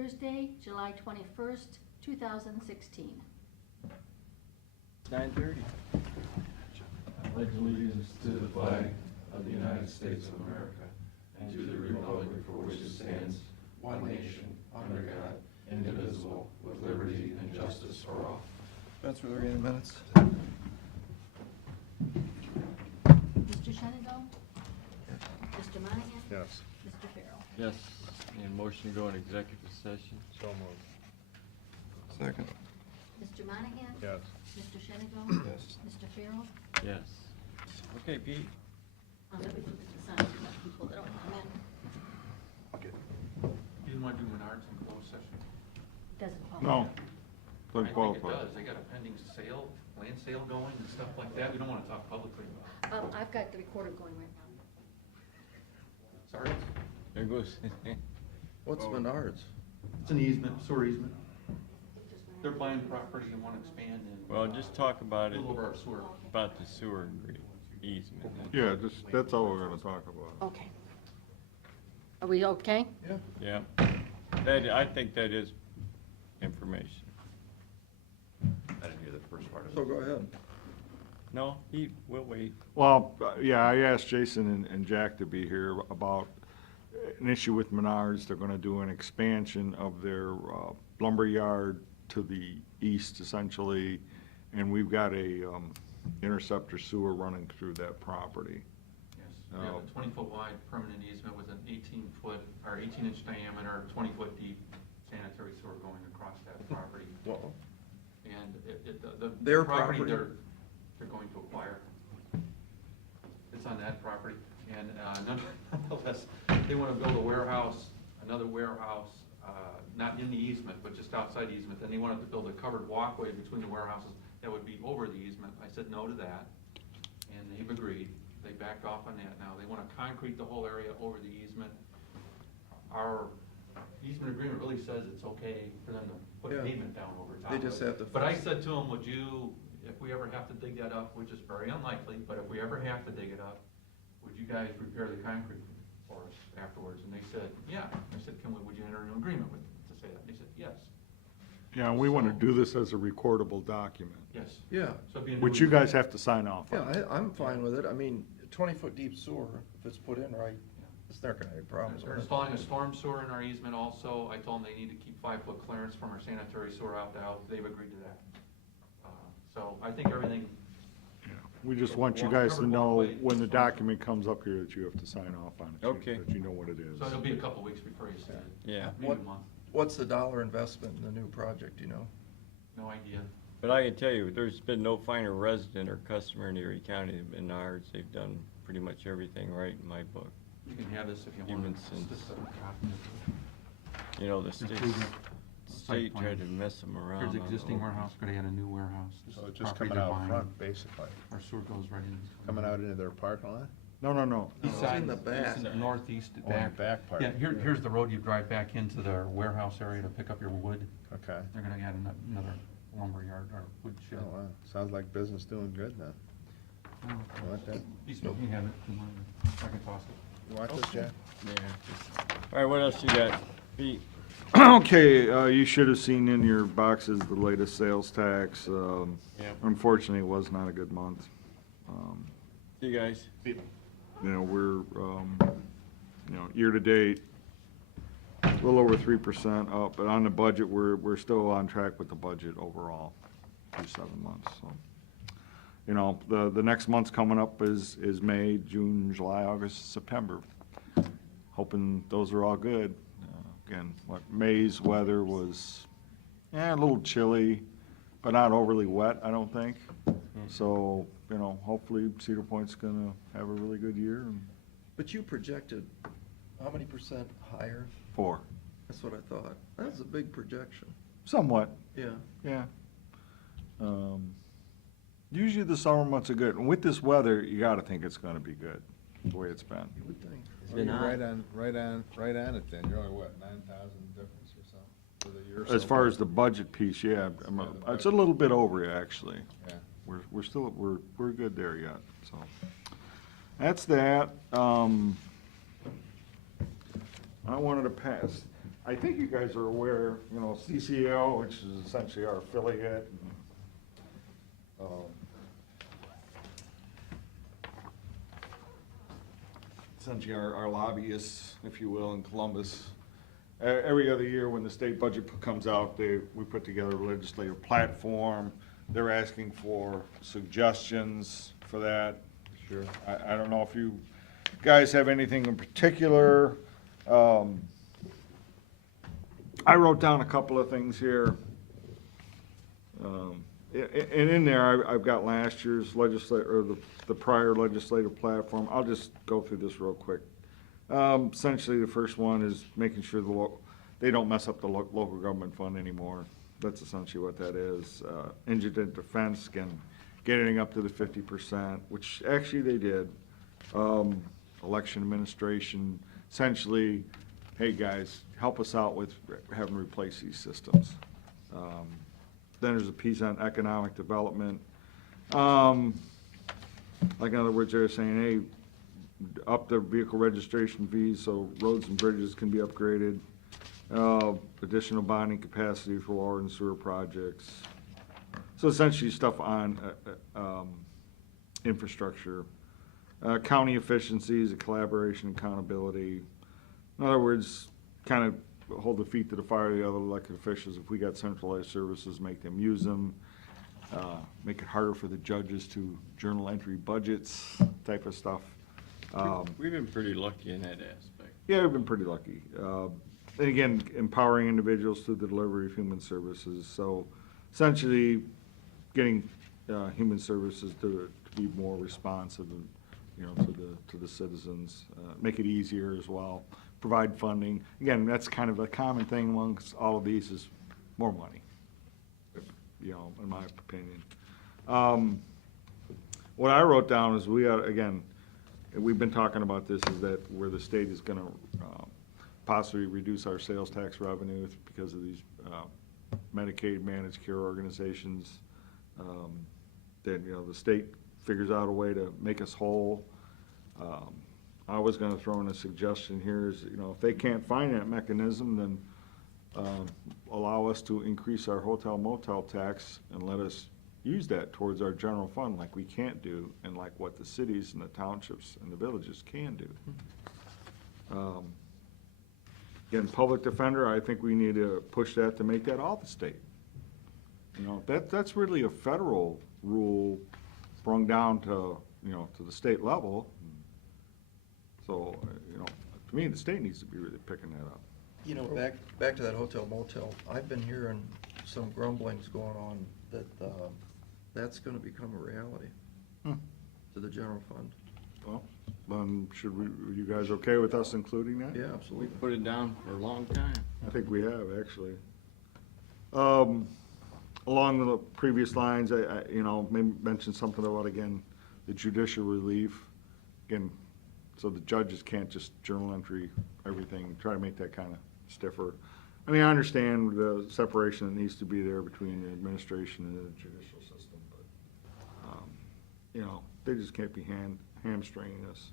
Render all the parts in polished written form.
Thursday, July 21st, 2016. 9:30. I pledge allegiance to the flag of the United States of America and to the republic for which it stands, one nation, under God, indivisible, with liberty and justice for all. That's where they're in minutes. Mr. Shenango? Mr. Monahan? Yes. Mr. Farrell? Yes, and motion to go in executive session? So moved. Second. Mr. Monahan? Yes. Mr. Shenango? Yes. Mr. Farrell? Yes. Okay, Pete? Let me put this aside so that people that don't come in. You didn't want to do Menards in closed session? Doesn't qualify. No. I Doesn't think it qualify. does. They got a pending sale, land sale going and stuff like that. We don't want to talk publicly about it. I've got the recorder going right now. Sorry. There goes. What's Menards? It's an easement, sewer easement. They're buying property and want to expand and. Well, just talk about A it, little over our sewer. about the sewer easement. Yeah, that's all we're gonna talk about. Okay. Are we okay? Yeah. Yeah. I think that is information. I didn't hear the first part of So go ahead. No, we'll wait. Well, yeah, I asked Jason and Jack to be here about an issue with Menards. They're gonna do an expansion of their lumber yard to the east essentially, and we've got a interceptor sewer running through that property. Yes. We have a 20-foot wide permanent easement with an 18-foot, or 18-inch diameter, 20-foot deep sanitary sewer going across that property. Well, And the Their property property? they're going to acquire. It's on that property, and nonetheless, they want to build a warehouse, another warehouse, not in the easement, but just outside the easement. Then they wanted to build a covered walkway between the warehouses that would be over the easement. I said no to that, and they've agreed. They backed off on that now. They want to concrete the whole area over the easement. Our easement agreement really says it's okay for them to put Yeah. pavement down over top They of just it. have to But I fix it. said to them, would you, if we ever have to dig that up, which is very unlikely, but if we ever have to dig it up, would you guys repair the concrete for us afterwards? And they said, yeah. I said, would you enter an agreement with, to say that? They said, yes, Yeah, and we wanna do this as a recordable document, yes. yeah, So it'd be a new which you easement. guys have to sign off yeah, on. I'm fine with it. I mean, 20-foot deep sewer, if it's put in right, it's not gonna have any problems They're with it. installing a storm sewer in our easement also. I told them they need to keep 5-foot clearance from our sanitary sewer out to out. They've agreed to that. So I think everything, Yeah. We just want you guys to know when the document comes up here that you have to sign off on it. Okay. That you know what it is. so it'll be a couple weeks before you see it. Yeah. Maybe What- a month. What's the dollar investment in the new project, you know? No idea. But I can tell you, there's been no finer resident or customer in Erie County than Menards. They've done pretty much everything right in my book. You can have this if you Even want. since- It's just a copy. You know, the state Site plan. tried to mess them around. Here's on existing the- warehouse, gonna add a new warehouse. This So is it's just property coming they're out buying. front, basically. Our sewer goes right in. Coming out into their parking lot? No, no, no. East It's side, in the back. it's in the northeast Oh, in the back. back part. Yeah, here's the road you drive back into their warehouse area to pick up your wood. Okay. They're gonna add another lumber yard or wood shed. Oh, wow. Sounds like business doing good then. Oh, You want that? You have it, if you want it. I can toss it. You want this, Jack? Yeah. All right, what else you got? Pete? Okay, you should have seen in your boxes the latest sales tax. Yep. Unfortunately, it was not a good month. You guys? You know, we're, year-to-date, a little over 3% up, but on the budget, we're still on track with the budget overall through 7 months, so. You know, the next month's coming up is May, June, July, August, September. Hoping those are all good. Again, May's weather was, a little chilly, but not overly wet, I don't think. So, you know, hopefully Cedar Point's gonna have a really good year, and But you projected, how many % higher? 4, That's what I thought. That's a big projection. somewhat, Yeah. yeah. Usually the summer months are good, and with this weather, you gotta think it's gonna be good, the way it's been. You would think. It's been You're hot. right on it then. You're only, what, 9,000 difference or so for the year? As so far far? as the budget piece, yeah, Yeah, the it's budget. a little bit over, actually. Yeah. We're still, we're good there yet, so. That's that. I wanted to pass. I think you guys are aware, you know, CCL, which is essentially our affiliate. um, Essentially our lobbyists, if you will, in Columbus. Every other year when the state budget comes out, we put together a legislative platform. They're asking for suggestions for that. Sure. I don't know if you guys have anything in particular. I wrote down a couple of things here. And in there, I've got last year's or the prior legislative platform. I'll just go through this real quick. Essentially, the first one is making sure they don't mess up the local government fund anymore. That's essentially what that is. Indigent defense, getting up to the 50%, which actually they did. Election administration, essentially, hey guys, help us out with having to replace these systems. Then there's a piece on economic development. Like in other words, they're saying, hey, up the vehicle registration fees so roads and bridges can be upgraded. Additional bonding capacity for water and sewer projects. So essentially stuff on infrastructure. County efficiencies, collaboration, accountability. In other words, kind of hold the feet to the fire of the other elected officials. If we got centralized services, make them use them. Make it harder for the judges to journal entry budgets, type of stuff. We've been pretty lucky in that aspect. Yeah, we've been pretty lucky. And again, empowering individuals through the delivery of human services. So essentially, getting human services to be more responsive, you know, to the citizens. Make it easier as well. Provide funding. Again, that's kind of a common thing amongst all of these is more money, you know, in my opinion. What I wrote down is again, we've been talking about this, is that where the state is gonna possibly reduce our sales tax revenue because of these Medicaid managed care organizations. That, you know, the state figures out a way to make us whole. I was gonna throw in a suggestion here is, you know, if they can't find that mechanism, then allow us to increase our hotel motel tax and let us use that towards our general fund like we can't do, and like what the cities and the townships and the villages can do. Again, public defender, I think we need to push that to make that all the state. You know, that's really a federal rule brung down to, you know, to the state level. So, you know, to me, the state needs to be really picking that up. You know, back to that hotel motel, I've been hearing some grumblings going on that, that's gonna become a reality to the general fund. Well, are you guys okay with us including that? Yeah, We absolutely. put it down for a long time. I think we have, actually. Along the previous lines, I you know, maybe mention something about, again, the judicial relief. Again, so the judges can't just journal entry everything, try to make that kind of stiffer. I mean, I understand the separation that needs to be there between the administration and the judicial system, but, you know, they just can't be hamstringing us.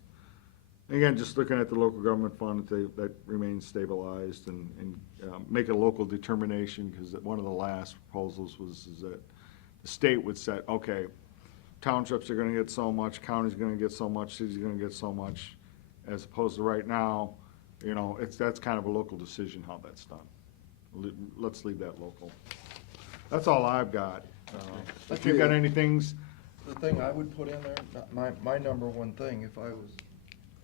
Again, just looking at the local government fund, that remains stabilized, and make a local determination, because one of the last proposals is that the state would set, okay, townships are gonna get so much, county's gonna get so much, city's gonna get so much, as opposed to right now, you know, that's kind of a local decision how that's done. Let's leave that local. That's all I've got. If you got anything, The thing I would put in there, my number one thing, if I was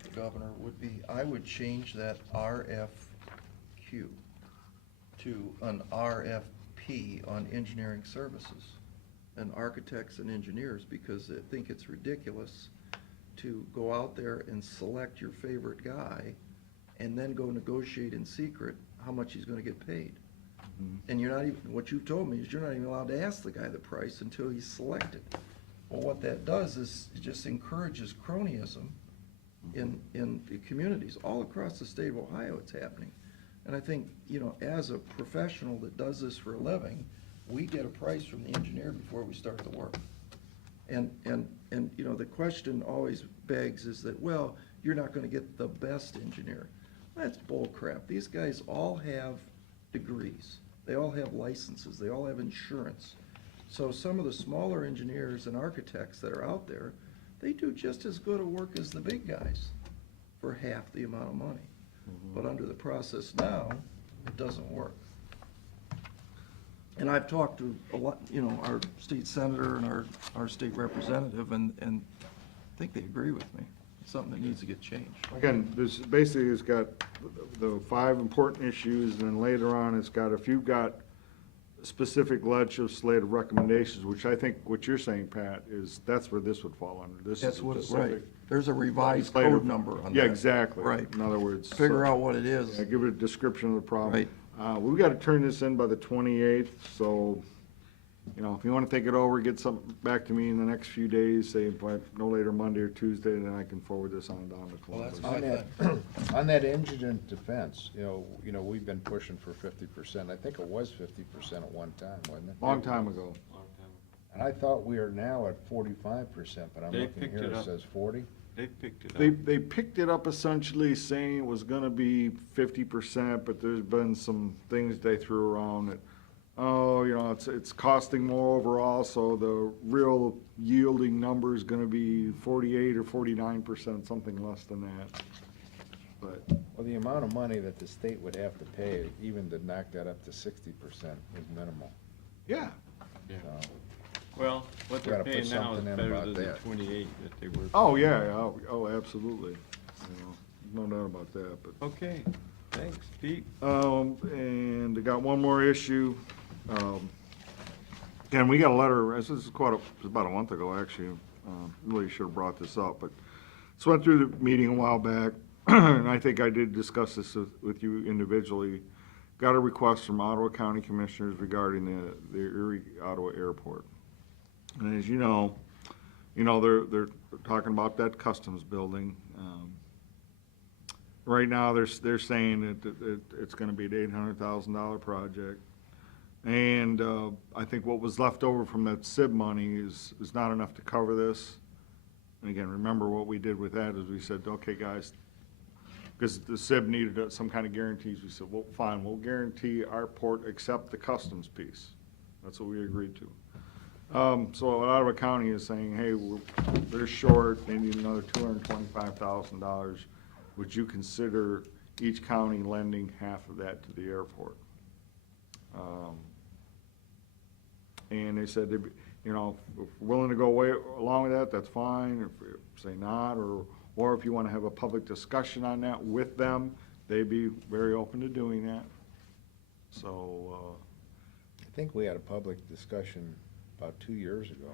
the governor, would be, I would change that RFQ to an RFP on engineering services and architects and engineers, because I think it's ridiculous to go out there and select your favorite guy and then go negotiate in secret how much he's gonna get paid. And you're not even, what you've told me is you're not even allowed to ask the guy the price until he's selected. Well, what that does is it just encourages cronyism in the communities. All across the state of Ohio, it's happening. And I think, you know, as a professional that does this for a living, we get a price from the engineer before we start the work. And you know, the question always begs is that, well, you're not gonna get the best engineer. That's bull crap. These guys all have degrees. They all have licenses. They all have insurance. So some of the smaller engineers and architects that are out there, they do just as good a work as the big guys for half the amount of money. But under the process now, it doesn't work. And I've talked to a lot, our state senator and our state representative, and I think they agree with me. It's something that needs to get changed. Again, this basically has got the 5 important issues, and then later on, it's got, if you've got specific legislative recommendations, which I think what you're saying, Pat, is that's where this would fall under. This That's is what it's, specific right. There's a revised legislative- code number on that. Yeah, exactly. Right. In other words. Figure out what it is. Yeah, give it a description of the problem. Right. We've got to turn this in by the 28th, so, if you want to think it over, get something back to me in the next few days, say by no later Monday or Tuesday, then I can forward this on down to Well, that's Columbus. On that indigent defense, we've been pushing for 50%. I think it was 50% at one time, wasn't it? Long time ago. And I thought we are now at 45%, but I'm They looking picked here, it it up. says 40. They picked it They, up. they picked it up essentially saying it was gonna be 50%, but there's been some things they threw around that, it's costing more overall, so the real yielding number is gonna be 48 or 49%, something less than that. But, Well, the amount of money that the state would have to pay, even to knock that up to 60%, is minimal. yeah, So, Well, what they're Gotta put paying now is something in better about than the that. 28 that they were. oh, yeah, absolutely. No doubt about that, but. Okay, thanks, Pete. And I got one more issue. Again, we got a letter, this is it was about a month ago, actually. Really should have brought this up, but this went through the meeting a while back, and I think I did discuss this with you individually. Got a request from Ottawa County Commissioners regarding the Erie Ottawa Airport. And as you know, they're talking about that customs building. Right now, they're saying that it's gonna be an $800,000 project. And, I think what was left over from that SIB money is not enough to cover this. And again, remember what we did with that is we said, okay, guys, because the SIB needed some kind of guarantees, we said, well, fine, we'll guarantee our port except the customs piece. That's what we agreed to. So Ottawa County is saying, hey, they're short, they need another $225,000. Would you consider each county lending half of that to the airport? And they said, if we're willing to go along with that, that's fine, if we say not, or if you want to have a public discussion on that with them, they'd be very open to doing that. So, I think we had a public discussion about 2 years ago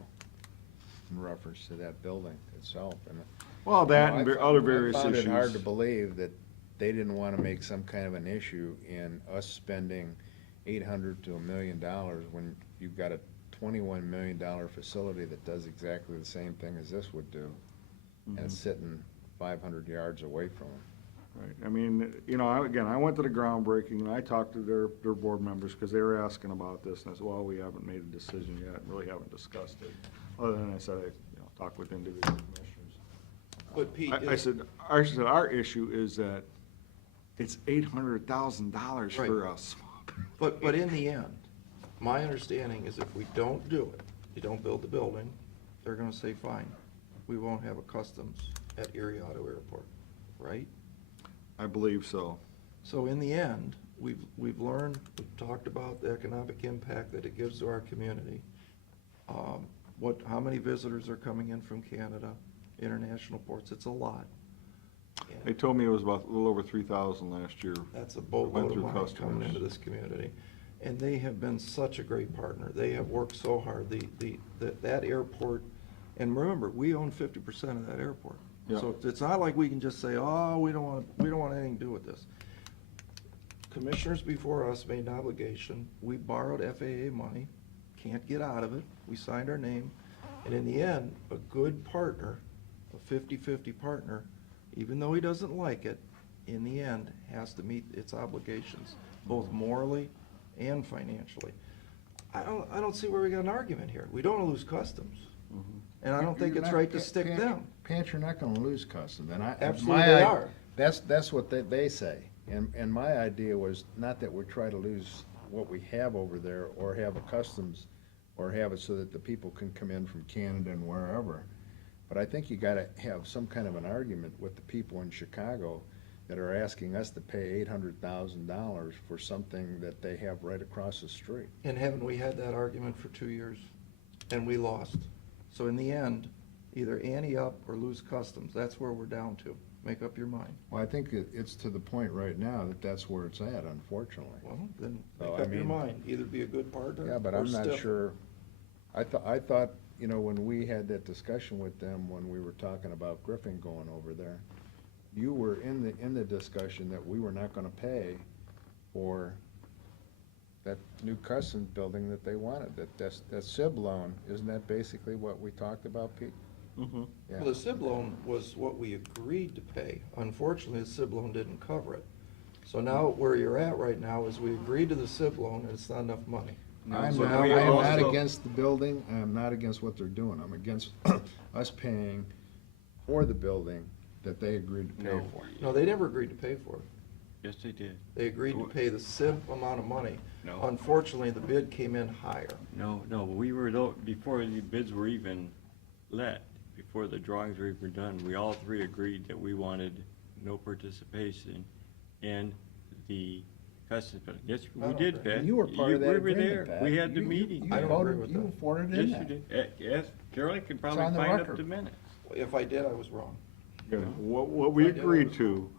in reference to that building itself. And well, that and I other various issues. found it hard to believe that they didn't want to make some kind of an issue in us spending $800 to $1 million when you've got a $21 million facility that does exactly the same thing as this would do, and it's sitting 500 yards away from them. Right, I mean, I went to the groundbreaking, and I talked to their board members, because they were asking about this, and I said, well, we haven't made a decision yet, really haven't discussed it. Other than I said, I talked with individual commissioners. But Pete, I said, our issue is that it's $800,000 for Right. us. But in the end, my understanding is if we don't do it, you don't build the building, they're gonna say, fine, we won't have a customs at Erie Auto Airport, right? I believe so. So in the end, we've learned, we've talked about the economic impact that it gives to our community. How many visitors are coming in from Canada, international ports? It's a lot. They told me it was about a little over 3,000 last year. That's a Went boatload of through money coming customers. into this community. And they have been such a great partner. They have worked so hard. That airport, and remember, we own 50% of that airport. Yeah. So it's not like we can just say, oh, we don't want anything to do with this. Commissioners before us made an obligation. We borrowed FAA money, can't get out of it. We signed our name. And in the end, a good partner, a 50-50 partner, even though he doesn't like it, in the end, has to meet its obligations, both morally and financially. I don't see where we got an argument here. We don't want to lose customs. And I don't think it's right to stick them. Pants, you're not gonna lose customs, and Absolutely they are. That's what they say. And my idea was not that we try to lose what we have over there or have a customs or have it so that the people can come in from Canada and wherever. But I think you gotta have some kind of an argument with the people in Chicago that are asking us to pay $800,000 for something that they have right across the street. And haven't we had that argument for 2 years? And we lost. So in the end, either ante up or lose customs. That's where we're down to. Make up your mind. Well, I think it's to the point right now that that's where it's at, unfortunately. Well, then So, make I up your mean- mind. Either be a good partner Yeah, but or I'm not stiff. sure, I thought, you know, when we had that discussion with them, when we were talking about Griffin going over there, you were in the discussion that we were not gonna pay for that new customs building that they wanted, that SIB loan, isn't that basically what we talked about, Pete? Mhm. Yeah. Well, the SIB loan was what we agreed to pay. Unfortunately, the SIB loan didn't cover it. So now, where you're at right now is we agreed to the SIB loan and it's not enough money. I So am now we not also- against the building, I am not against what they're doing, I'm against us paying for the building that they agreed to pay No. for. No, they never agreed to pay for it. Yes, they did. They agreed to pay the SIB amount of money. No. Unfortunately, the bid came in higher. No, we were, before the bids were even let, before the drawings were even done, we all three agreed that we wanted no participation in the customs building. Yes, I we don't did, agree. Pat. You were part of that We were agreement, there. Pat. We had the You- meeting. You I don't voted, agree with you that. voted in Yes, that. you did. Yes, Carolyn could on probably the find up record. the minutes. If I did, I was wrong. Yeah, what we I did agreed understand.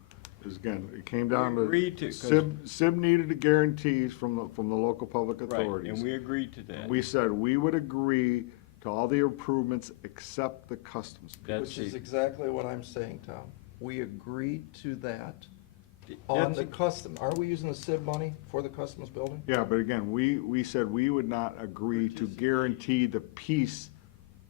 to is, again, it came down We agreed to, to, 'cause- SIB needed the guarantees from the local public Right, authorities. and we agreed to that. We said we would agree to all the improvements except the customs. That's Which is the- exactly what I'm saying, Tom. We agreed to that on That's the a- custom. Are we using the SIB money for the customs building? Yeah, but again, we said we would not agree to guarantee the piece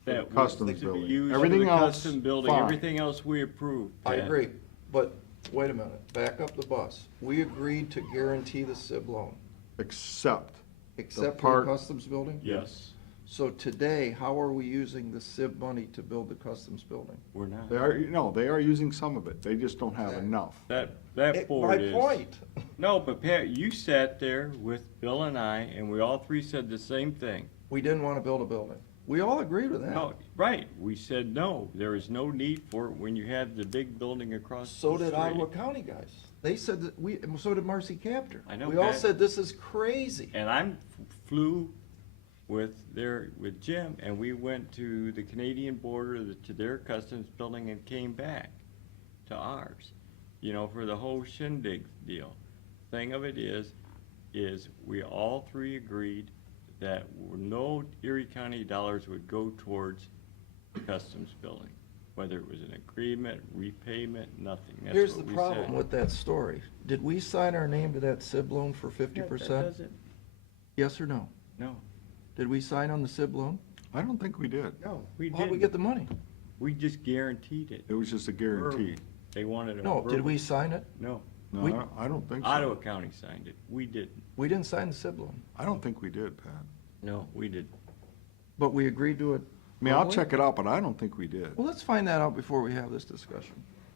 for the That was customs to be building. used for Everything the else, custom building, fine. everything else we approved. I Pat. agree, but wait a minute, back up the bus. We agreed to guarantee the SIB loan, Except, except for part- the customs building? Yes, So today, how are we using the SIB money to build the customs building? we're not. they are, no, they are using some of it, they just don't have Exactly. enough. That My board is. point. No, but Pat, you sat there with Bill and I, and we all three said the same thing. We didn't want to build a building. We all agreed with that. No, right, we said no, there is no need for it when you have the big building across the So street. did Ottawa County guys. They said that and so did Marcy Captor. I know, We all Pat. said this is crazy. And flew with Jim, and we went to the Canadian border, to their customs building, and came back to ours, you know, for the whole shindig deal. Thing of it is we all three agreed that no Erie County dollars would go towards the customs building, whether it was an agreement, repayment, nothing. That's Here's the what we problem said. with that story. Did we sign our name to that SIB loan for 50%? Does it? Yes or no? No, Did we sign on the SIB loan? I don't think we did. no, we How'd we didn't. get the money? We just guaranteed it. It was just a guarantee. They wanted a No, did verbal- we sign it? No, No, We- I don't think so. Ottawa County signed it. We didn't. We didn't sign the SIB loan, I don't think we did, Pat. No, we didn't. but we agreed to it. I mean, I'll verbally? check it out, but I don't think we did. Well, let's find that out before we have this discussion.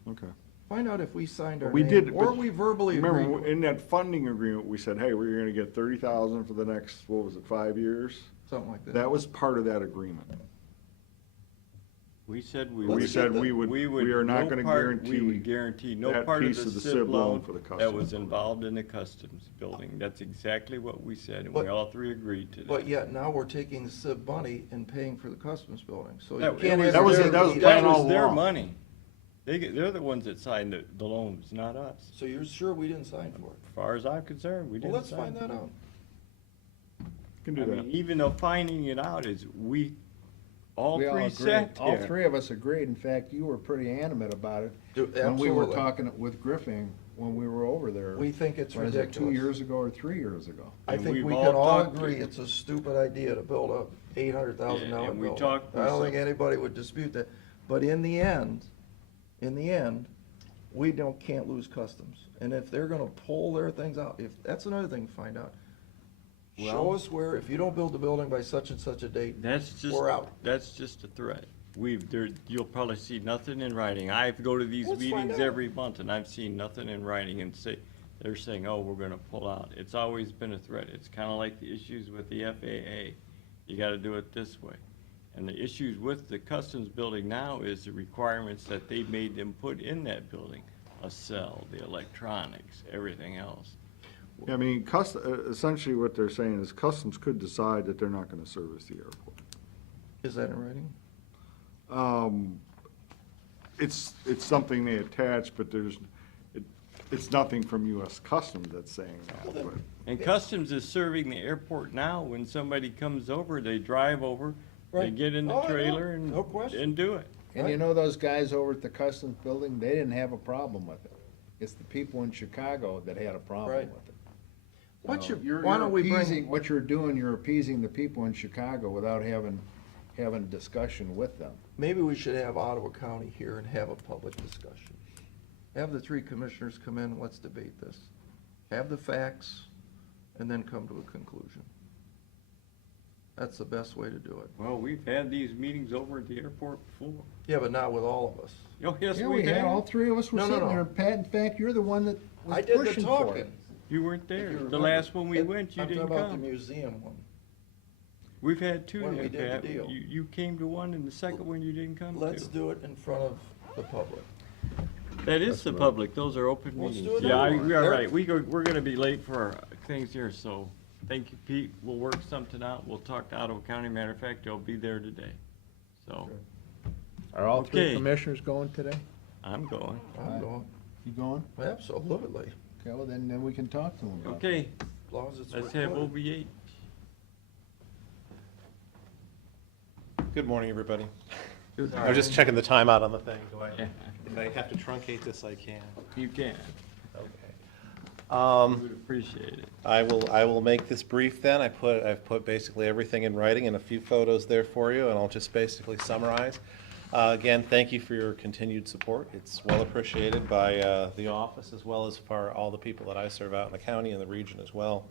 Okay. Find out if we signed our We name, did, or but we verbally agreed Remember, to it. in that funding agreement, we said, hey, we're gonna get 30,000 for the next, what was it, 5 years? Something like that. That was part of that agreement. We said we Let's would. We said we are not no gonna part- guarantee We would guarantee no that part of piece the of the SIB loan for the that customs was building. involved in the customs building. That's exactly what we said, and But- we all three agreed to that. But yet now we're taking the SIB money and paying for the customs building, so you That- can't it have. That was- your that was cake planned and eat it. all their along. money. They're the ones that signed the loans, not us. So you're sure we didn't sign for it? As far as I'm concerned, we Well, didn't let's sign. find that out. Can I do that. mean, even though finding it out is, all We all three agreed. sat All there. three of us agreed, in fact, you were pretty animate about it. Dude, When we were absolutely. talking with Griffin, when we were over there. We think it's Was it 2 ridiculous. years ago or 3 years ago? I And think we've we all can all talked- agree it's a stupid idea to build a $800,000 Yeah, and we building. talked- I don't think anybody would dispute that. But in the end, we can't lose customs. And if they're gonna pull their things out, that's another thing to find out. Show Well- us where, if you don't build the building by such and such a date, That's just, we're out. that's just a threat. you'll probably see nothing in writing. I go to these Let's find meetings out. every month, and I've seen nothing in writing, and they're saying, oh, we're gonna pull out. It's always been a threat. It's kinda like the issues with the FAA. You gotta do it this way. And the issues with the customs building now is the requirements that they made them put in that building. A cell, the electronics, everything else. I mean, essentially what they're saying is customs could decide that they're not gonna service the airport. Is that in writing? It's something they attach, but it's nothing from US Customs that's saying that, but. And Customs is serving the airport now. When somebody comes over, they drive over, they Right. get in the Oh, I know. trailer No question. and do it. And you know those guys over at the Customs Building, they didn't have a problem with it. It's the people in Chicago that had a problem Right. with it. What's So your, why don't we bring, What you're doing, you're appeasing the people in Chicago without having a discussion with them. maybe we should have Ottawa County here and have a public discussion. Have the three commissioners come in, let's debate this. Have the facts, and then come to a conclusion. That's the best way to do it. Well, we've had these meetings over at the airport before. Yeah, but not with all of us. Oh, yes, Yeah, we we had, all have. three of us were No, no, sitting no. there, Pat, in fact, you're the one that I was did the pushing for talking. it. You weren't If there. you The remember. last one we It- went, you I'm didn't talking about the come. museum one. We've had two when we there, did the Pat. deal. You came to one, and the second one you didn't come Let's to. do it in front of the public. That is the public. Those are open Let's meetings. do it Yeah, anyway. we are There- right. We're gonna be late for our things here, so thank you, Pete. We'll work something out. We'll talk to Ottawa County. Matter of fact, they'll be there today. So, Are all three Okay. commissioners going today? I'm going. I'm going, You going? absolutely, Okay, well, then we can talk to them about it. Okay, as long as it's let's have recorded. OB8. Good morning, everybody. Good I was just morning. checking the time out on the thing. Yeah, If I have to truncate this, I can. You can. Okay. We would appreciate it. I will make this brief then. I've put basically everything in writing and a few photos there for you, and I'll just basically summarize. Again, thank you for your continued support. It's well appreciated by the office as well as for all the people that I serve out in the county and the region as well.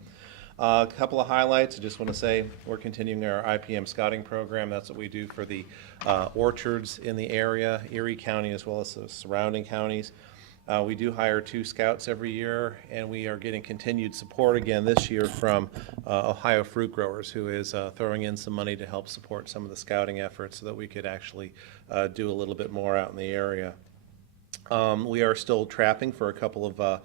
A couple of highlights. I just want to say we're continuing our IPM scouting program. That's what we do for the orchards in the area, Erie County as well as the surrounding counties. We do hire 2 scouts every year, and we are getting continued support again this year from Ohio Fruit Growers, who is throwing in some money to help support some of the scouting efforts so that we could actually do a little bit more out in the area. We are still trapping for a couple of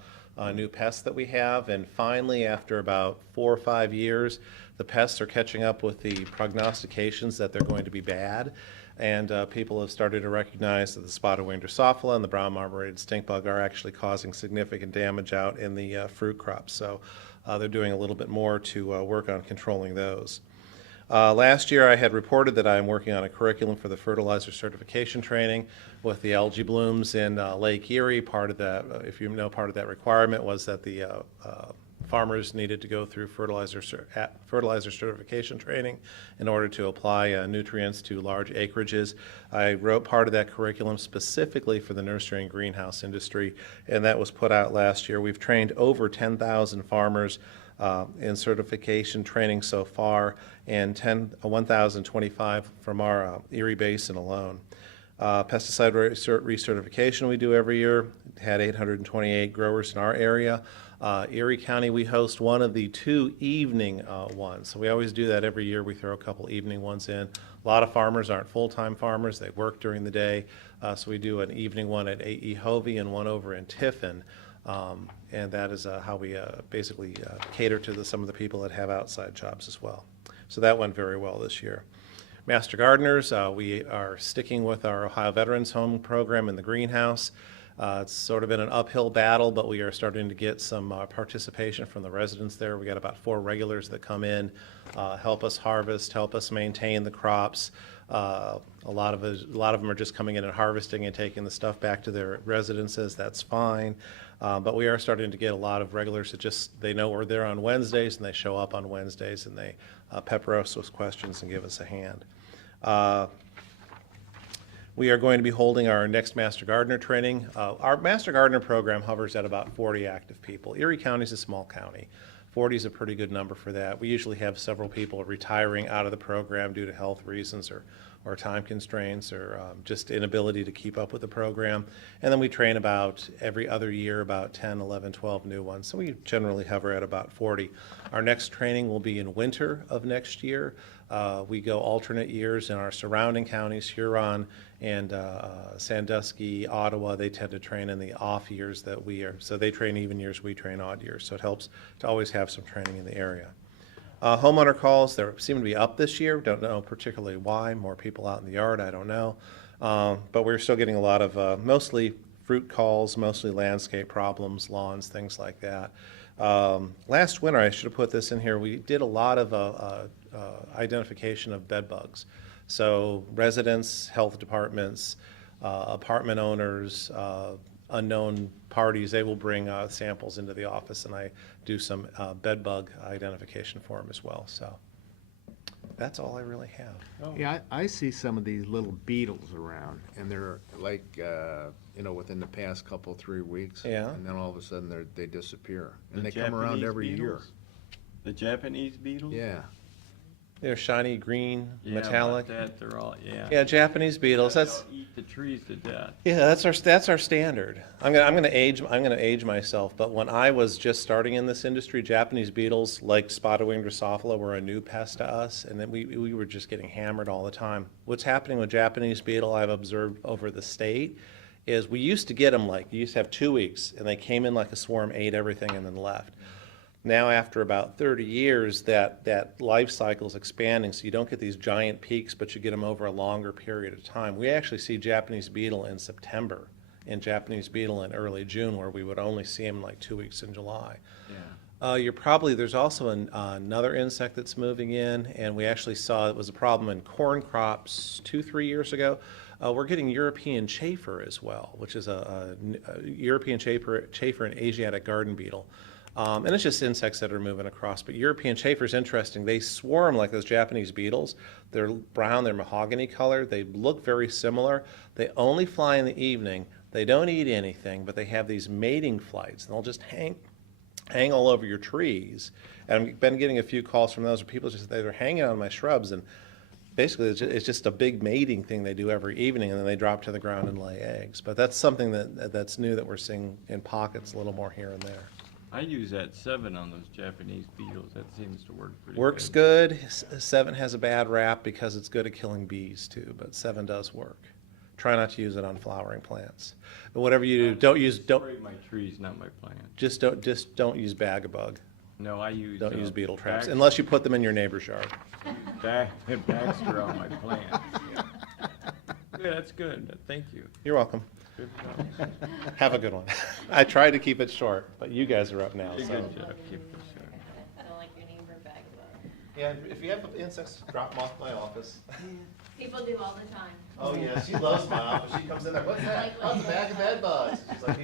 new pests that we have, and finally, after about 4 or 5 years, the pests are catching up with the prognostications that they're going to be bad, and people have started to recognize that the spotted winged Drosophila and the brown marmorated stink bug are actually causing significant damage out in the fruit crops, so they're doing a little bit more to work on controlling those. Last year, I had reported that I am working on a curriculum for the fertilizer certification training with the algae blooms in Lake Erie. Part of that, if you know, part of that requirement was that the farmers needed to go through fertilizer certification training in order to apply nutrients to large acreages. I wrote part of that curriculum specifically for the nursery and greenhouse industry, and that was put out last year. We've trained over 10,000 farmers in certification training so far, and 1,025 from our Erie Basin alone. Pesticide recertification we do every year, had 828 growers in our area. Erie County, we host one of the 2 evening ones. So we always do that every year. We throw a couple evening ones in. A lot of farmers aren't full-time farmers. They work during the day. So we do an evening one at A.E. Hovey and one over in Tiffin. And that is how we basically cater to some of the people that have outside jobs as well. So that went very well this year. Master Gardeners, we are sticking with our Ohio Veterans Home program in the greenhouse. It's sort of been an uphill battle, but we are starting to get some participation from the residents there. We got about 4 regulars that come in, help us harvest, help us maintain the crops. A lot of them are just coming in and harvesting and taking the stuff back to their residences. That's fine. But we are starting to get a lot of regulars that they know we're there on Wednesdays, and they show up on Wednesdays, and they pepper us with questions and give us a hand. We are going to be holding our next Master Gardener training. Our Master Gardener program hovers at about 40 active people. Erie County is a small county. 40 is a pretty good number for that. We usually have several people retiring out of the program due to health reasons or or time constraints or just inability to keep up with the program. And then we train about every other year about 10, 11, 12 new ones. So we generally hover at about 40. Our next training will be in winter of next year. We go alternate years in our surrounding counties, Huron and Sandusky, Ottawa. They tend to train in the off years that we are. So they train even years, we train odd years. So it helps to always have some training in the area. Homeowner calls, they seem to be up this year. Don't know particularly why. More people out in the yard, I don't know. But we're still getting a lot of mostly fruit calls, mostly landscape problems, lawns, things like that. Last winter, I should have put this in here, we did a lot of identification of bed bugs. So residents, health departments, apartment owners, unknown parties, they will bring samples into the office, and I do some bed bug identification for them as well. So that's all I really have. Yeah, I see some of these little beetles around, and they're like, within the past 3 weeks. Yeah. And then all of a sudden, they disappear. And The they come around Japanese every year. beetles? The Japanese beetles? Yeah. They're shiny, green, Yeah, metallic. about that, they're all, yeah. Yeah, Japanese beetles. That's They'll eat the trees to death. yeah, that's our standard. I'm gonna age myself. But when I was just starting in this industry, Japanese beetles, like spotted wing Drosophila, were a new pest to us, and then we were just getting hammered all the time. What's happening with Japanese beetle, I've observed over the state, is we used to get them you used to have 2 weeks, and they came in like a swarm, ate everything, and then left. Now, after about 30 years, that life cycle is expanding, so you don't get these giant peaks, but you get them over a longer period of time. We actually see Japanese beetle in September and Japanese beetle in early June, where we would only see them like 2 weeks in July. Yeah. There's also another insect that's moving in, and we actually saw it was a problem in corn crops 2-3 years ago. We're getting European chafer as well, which is a European chafer and Asiatic garden beetle. And it's just insects that are moving across. But European chafer is interesting. They swarm like those Japanese beetles. They're brown, they're mahogany color. They look very similar. They only fly in the evening. They don't eat anything, but they have these mating flights, and they'll just hang all over your trees. And I've been getting a few calls from those where people just, they're hanging on my shrubs, and basically it's just a big mating thing they do every evening, and then they drop to the ground and lay eggs. But that's something that's new that we're seeing in pockets a little more here and there. I use that 7 on those Japanese beetles. That seems to work pretty good. Works good. 7 has a bad rap because it's good at killing bees too, but 7 does work. Try not to use it on flowering plants. But whatever you do, don't Spray my trees, not my plants. just don't use Bag-a-bug. No, I use. Don't use beetle traps Baxter- unless you put them in your neighbor's yard. Baxter on my plants. Yeah, that's good. Thank you. You're welcome. Good job. Have a good one. I tried to keep it short, but you guys are up now. Good So. job. Keep this short. I don't like your neighbor Bag-a-bug. Yeah, if you have insects, drop them off my office. People do all the time. Oh yeah, she loves my office. She comes in there. What's that? Oh, it's a bag of bed bugs. She's like,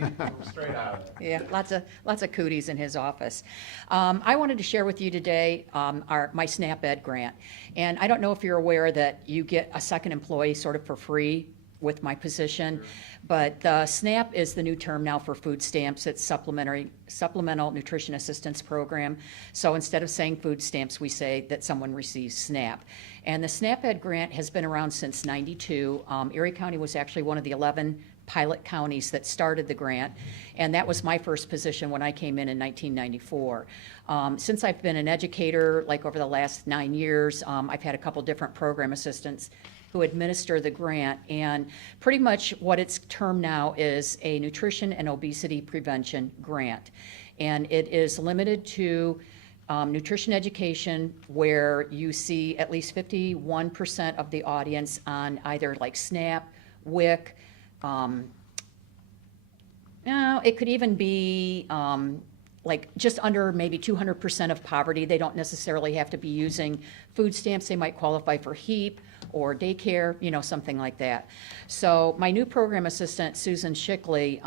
straight out of it. Yeah, lots of cooties in his office. I wanted to share with you today my SNAP Ed grant. And I don't know if you're aware that you get a second employee sort of for free with my position, but SNAP is the new term now for food stamps. It's Supplemental Nutrition Assistance Program. So instead of saying food stamps, we say that someone receives SNAP. And the SNAP Ed grant has been around since '92. Erie County was actually one of the 11 pilot counties that started the grant, and that was my first position when I came in 1994. Since I've been an educator, like over the last 9 years, I've had a couple different program assistants who administer the grant, and pretty much what it's termed now is a nutrition and obesity prevention grant. And it is limited to nutrition education, where you see at least 51% of the audience on either like SNAP, WIC, it could even be like just under maybe 200% of poverty. They don't necessarily have to be using food stamps. They might qualify for HEAP or daycare, something like that. So my new program assistant, Susan Schickley,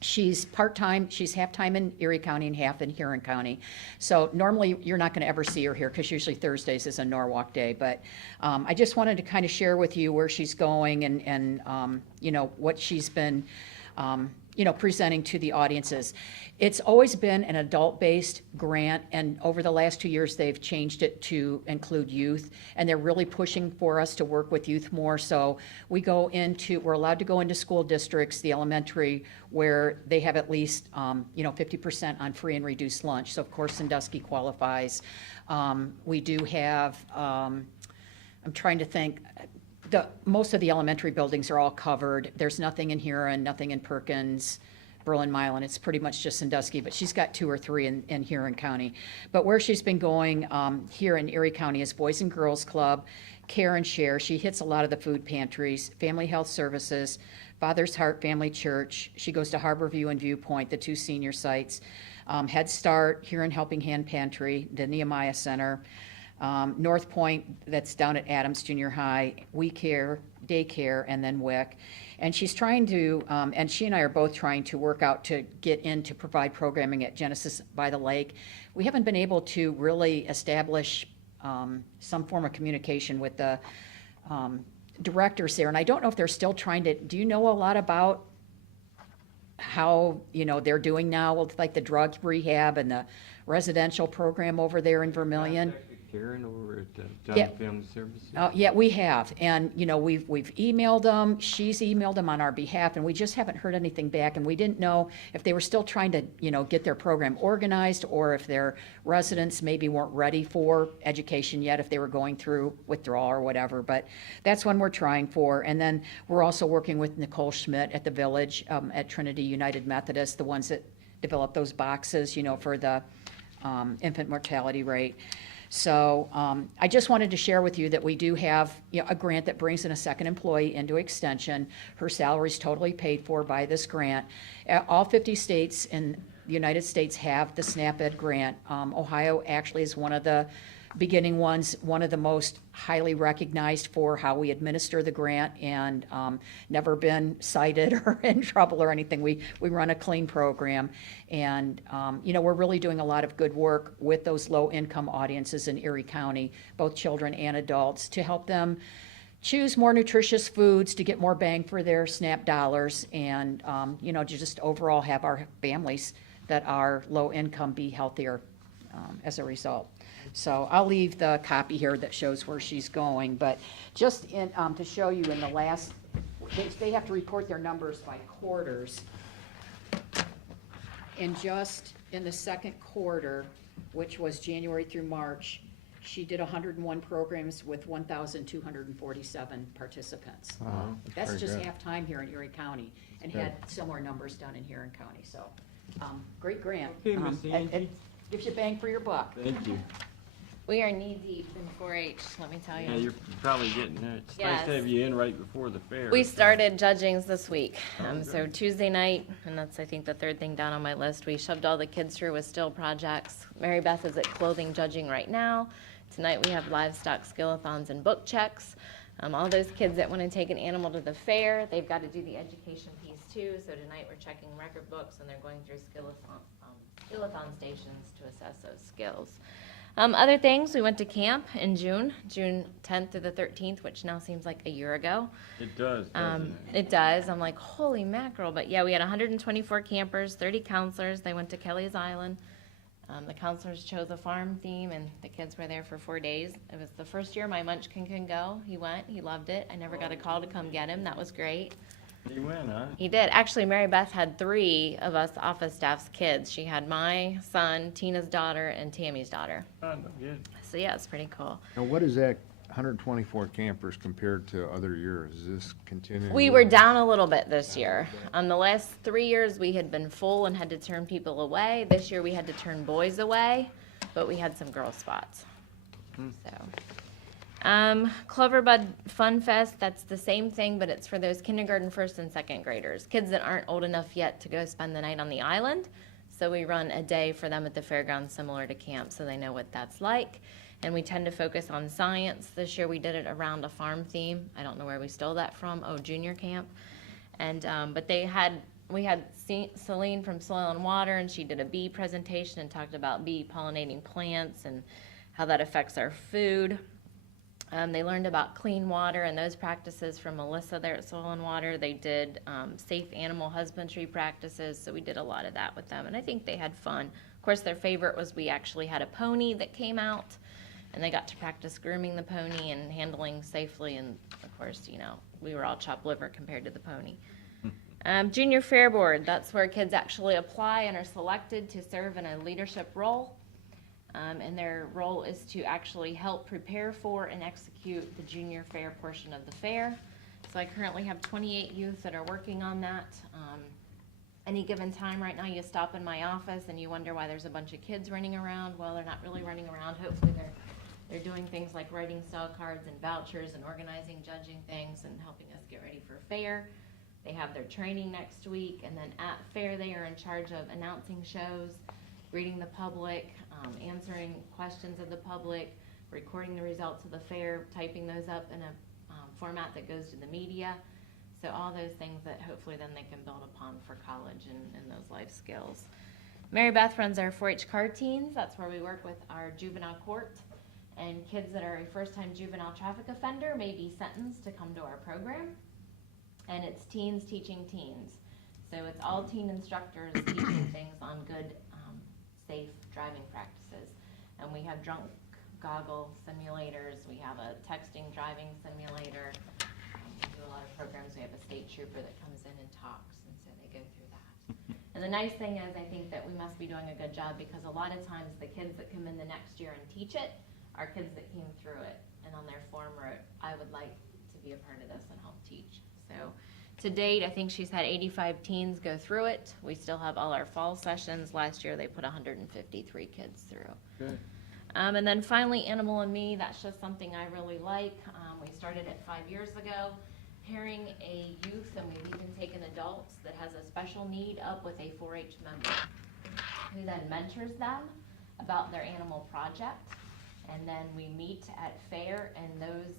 she's part-time, she's half-time in Erie County and half in Huron County. So normally you're not going to ever see her here because usually Thursdays is a Norwalk day. But I just wanted to kind of share with you where she's going and what she's been presenting to the audiences. It's always been an adult-based grant, and over the last 2 years, they've changed it to include youth, and they're really pushing for us to work with youth more. So we're allowed to go into school districts, the elementary, where they have at least, 50% on free and reduced lunch. So of course, Sandusky qualifies. We do have, I'm trying to think, most of the elementary buildings are all covered. There's nothing in Huron, nothing in Perkins, Berlin-Milan. It's pretty much just Sandusky, but she's got 2 or 3 in Huron County. But where she's been going here in Erie County is Boys and Girls Club, Care and Share. She hits a lot of the food pantries, Family Health Services, Father's Heart Family Church. She goes to Harborview and Viewpoint, the 2 senior sites, Head Start, Huron Helping Hand Pantry, the Nehemiah Center, North Point, that's down at Adams Junior High, We Care, Daycare, and then WIC. And she's trying to, and she and I are both trying to work out to get in to provide programming at Genesis by the Lake. We haven't been able to really establish some form of communication with the directors there. And I don't know if they're still trying to, do you know a lot about how, they're doing now with like the drug rehab and the residential program over there in Vermillion? Karen over at Yeah. John Family Services. Yeah, we have, and, we've emailed them, she's emailed them on our behalf, and we just haven't heard anything back, and we didn't know if they were still trying to, get their program organized, or if their residents maybe weren't ready for education yet, if they were going through withdrawal or whatever, but that's one we're trying for. And then we're also working with Nicole Schmidt at the Village, at Trinity United Methodist, the ones that develop those boxes, for the infant mortality rate. So I just wanted to share with you that we do have a grant that brings in a second employee into extension. Her salary is totally paid for by this grant. All 50 states in the United States have the SNAP-Ed grant. Ohio actually is one of the beginning ones, one of the most highly recognized for how we administer the grant, and never been cited or in trouble or anything. We run a clean program, and we're really doing a lot of good work with those low-income audiences in Erie County, both children and adults, to help them choose more nutritious foods to get more bang for their SNAP dollars, and to just overall have our families that are low income be healthier as a result. So I'll leave the copy here that shows where she's going, but just to show you in the last, they have to report their numbers by quarters. And just in the second quarter, which was January through March, she did 101 programs with 1,247 participants. That's pretty just good. half-time here in Erie County, and had similar numbers down in Huron County, so, great grant. Okay, Miss It Angie. gives you bang for your buck. Thank you. We are knee-deep in 4-H, let me tell Yeah, you. you're probably getting there. It's nice to Yes. have you in right before the fair. We started judgings this week. Oh, So good. Tuesday night, and that's, I think, the third thing down on my list, we shoved all the kids through with still projects. Mary Beth is at clothing judging right now. Tonight, we have livestock skill-a-thons and book checks. All those kids that want to take an animal to the fair, they've got to do the education piece too. So tonight, we're checking record books, and they're going through skill-a-thon stations to assess those skills. Other things, we went to camp in June 10th through the 13th, which now seems like a year ago. It does, doesn't it? It does. I'm like, holy mackerel. But yeah, we had 124 campers, 30 counselors. They went to Kelly's Island. The counselors chose a farm theme, and the kids were there for 4 days. It was the first year my munchkin can go. He went. He loved it. I never got a call to come get him. That was great. He went, huh? He did. Actually, Mary Beth had 3 of us office staff's kids. She had my son, Tina's daughter, and Tammy's daughter. Oh, no, good. So yeah, it's pretty cool. Now, what is that 124 campers compared to other years? Is this continuing? We were down a little bit this year. The last 3 years, we had been full and had to turn people away. This year, we had to turn boys away, but we had some girl spots. So, Cloverbud Fun Fest, that's the same thing, but it's for those kindergarten, first and second graders, kids that aren't old enough yet to go spend the night on the island. So we run a day for them at the fairgrounds similar to camp, so they know what that's like. And we tend to focus on science. This year we did it around a farm theme. I don't know where we stole that from. Oh, junior camp. And but we had Celine from Soil and Water, and she did a bee presentation and talked about bee pollinating plants and how that affects our food. They learned about clean water and those practices from Melissa there at Soil and Water. They did safe animal husbandry practices, so we did a lot of that with them, and I think they had fun. Of course, their favorite was we actually had a pony that came out, and they got to practice grooming the pony and handling safely, and of course, you know, we were all chopped liver compared to the pony. Junior Fair Board, that's where kids actually apply and are selected to serve in a leadership role. And their role is to actually help prepare for and execute the junior fair portion of the fair. So I currently have 28 youth that are working on that. Any given time right now, you stop in my office and you wonder why there's a bunch of kids running around. Well, they're not really running around. Hopefully they're doing things like writing style cards and vouchers and organizing judging things and helping us get ready for fair. They have their training next week, and then at fair they are in charge of announcing shows, greeting the public, answering questions of the public, recording the results of the fair, typing those up in a format that goes to the media. So all those things that hopefully then they can build upon for college and those life skills. Mary Beth runs our 4-H card teens. That's where we work with our juvenile court, and kids that are a first-time juvenile traffic offender may be sentenced to come to our program. And it's teens teaching teens. So it's all teen instructors teaching things on good, safe driving practices. And we have drunk goggle simulators. We have a texting driving simulator. We do a lot of programs. We have a state trooper that comes in and talks, and so they go through that. And the nice thing is, I think that we must be doing a good job, because a lot of times the kids that come in the next year and teach it are kids that came through it and on their form wrote, I would like to be a part of this and help teach. So to date, I think she's had 85 teens go through it. We still have all our fall sessions. Last year, they put 153 kids through. Good. And then finally, Animal and Me, that's just something I really like. We started it 5 years ago, pairing a youth, and we've even taken adults that has a special need up with a 4-H member, who then mentors them about their animal project. And then we meet at fair, and those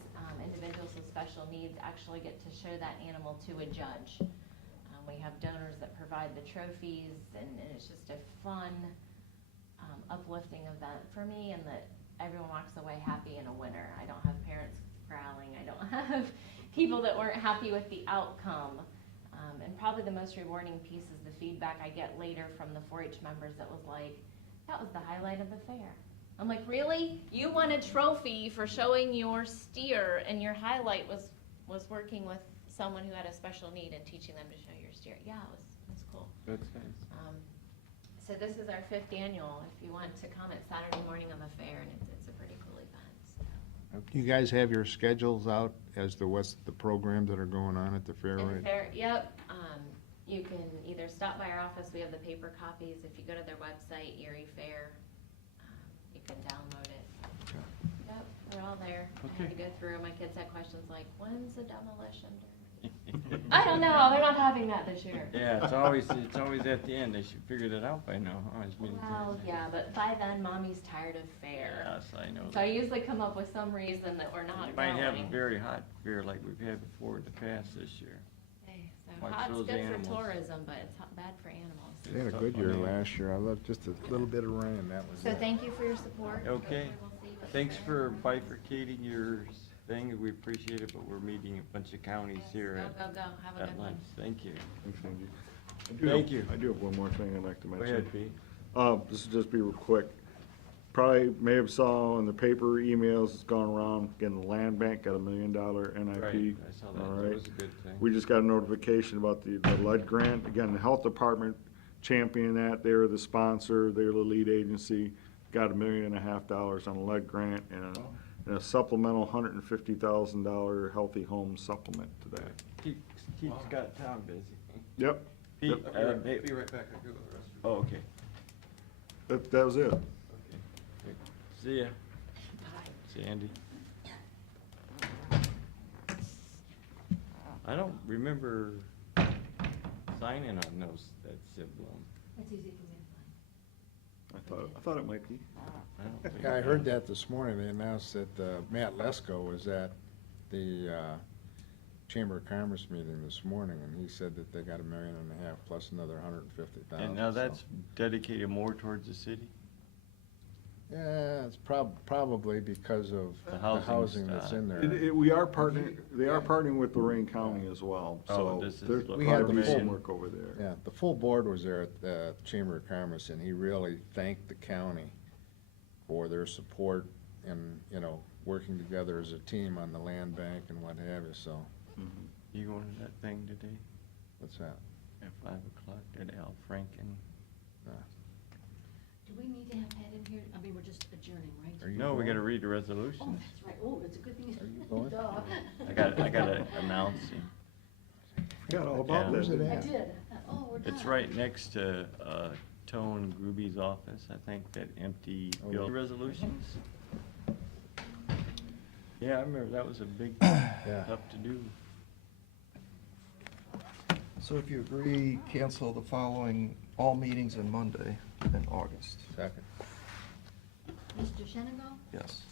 individuals with special needs actually get to show that animal to a judge. We have donors that provide the trophies, and it's just a fun, uplifting event for me, and that everyone walks away happy and a winner. I don't have parents growling. I don't have people that weren't happy with the outcome. And probably the most rewarding piece is the feedback I get later from the 4-H members that was like, that was the highlight of the fair. I'm like, really? You won a trophy for showing your steer, and your highlight was working with someone who had a special need and teaching them to show your steer. Yeah, it was cool. That's nice. So this is our 5th annual. If you want to come, it's Saturday morning of the fair, and it's a pretty cool event. So. You guys have your schedules out as to what's the programs that are going on at the fair, And the right? fair, yep. You can either stop by our office. We have the paper copies. If you go to their website, Erie Fair, you can download it. Yep, we're all there. I had to go through. My kids had questions like, when's the demolition derby? I don't know. They're not having that this year. Yeah, it's always at the end. They should figured it out by now, huh? It's been- Well, yeah, but by then, mommy's tired of fair. Yes, I know So I that. usually come up with some reason that we're not We might have a going. very hot fair like we've had before in the past this year. Hey, so Watch hot's those good animals. for tourism, but it's bad for animals. They had a good year last year. I loved just a little bit of rain, that was So it. thank you for your support. Okay. Hopefully we'll see you at the Thanks fair. for bifurcating your thing. We appreciate it, but we're meeting a bunch of counties here Go, go, go. Have a at good one. lunch. Thank you. Thanks, Angie. Thank you. I do have one more thing I'd like to Go mention. ahead, Pete. This will just be real quick. Probably may have saw in the paper emails that's gone around, again, the land bank got $1 million NIP. Right, I saw that. All That right. was a good thing. We just got a notification about the lead grant. Again, the health department championed that. They were the sponsor, they were the lead agency. Got $1.5 million on a lead grant and a supplemental $150,000 healthy home supplement to that. Keep Scott Tom busy. Yep, Pete, I'll hey- be right back. I'll go to the restroom. oh, okay. that was it. Okay. See ya. See Andy. I don't remember signing on that SIB loan. It's easy for me to find. I thought it might be. I don't think Yeah, I heard that this morning. They announced that Matt Lesko was at the Chamber of Commerce meeting this morning, and he said that they got $1.5 million plus another $150,000. And now that's so. dedicated more towards the city? Yeah, it's probably because of The the housing housing that's stock. in there. We are partnering, they are partnering with Lorraine County as well, Oh, so this is there's what we had probably the some full- work over there. Yeah, the full board was there at the Chamber of Commerce, and he really thanked the county for their support and, you know, working together as a team on the land bank and what have you, so, You going to that thing today what's that? at 5 o'clock at Al Franken? Do we need to have Pat in here? I mean, we're just adjourning, right? Are you No, we going? gotta read the Oh, resolutions. that's right. Oh, it's a good thing. Are you going? Duh. I gotta announce him. Forgot all about Where's that. it I at? did. Oh, we're done. It's right next to, Tone Groovy's office, I think, that empty Oh, bill yeah. resolutions. Yeah, I remember that was a big, Yeah. tough to do. So if you agree, cancel the following, all meetings in Monday in August. Second, Mr. Shenango? Yes.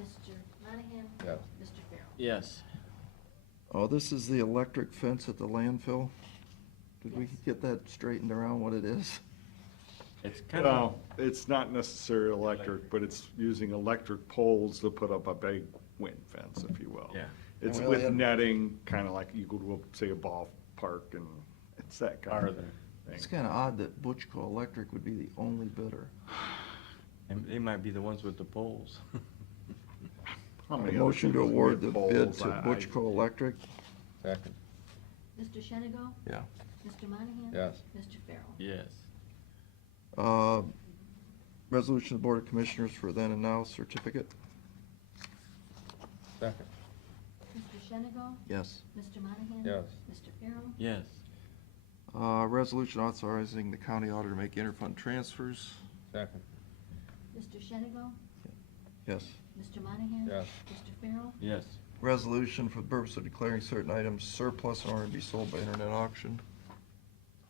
Mr. Monahan? yes. Mr. Farrell? Yes. Oh, this is the electric fence at the landfill? Did we Yes. get that straightened around what it is? It's kind of, No, it's not necessarily electric, but it's using electric poles to put up a big wind fence, if you will. Yeah. It's And we with only had- netting, kinda like you go to, say, a ballpark, and it's that kind of Farther. thing. It's kinda odd that Butchco Electric would be the only bidder. and they might be the ones with the poles. How A many other motion to people award get the bid poles? to I- Butchco Electric? Second, Mr. Shenango? Yeah. Mr. Monahan? yes. Mr. Farrell? Yes. Resolution of the Board of Commissioners for then and now certificate? Second, Mr. Shenango? Yes. Mr. Monahan? yes. Mr. Farrell? Yes. Resolution authorizing the county auditor to make interfund transfers? Second, Mr. Shenango? Yes. Mr. Monahan? yes. Mr. Farrell? Yes. Resolution for the purpose of declaring certain items surplus in order to be sold by internet auction?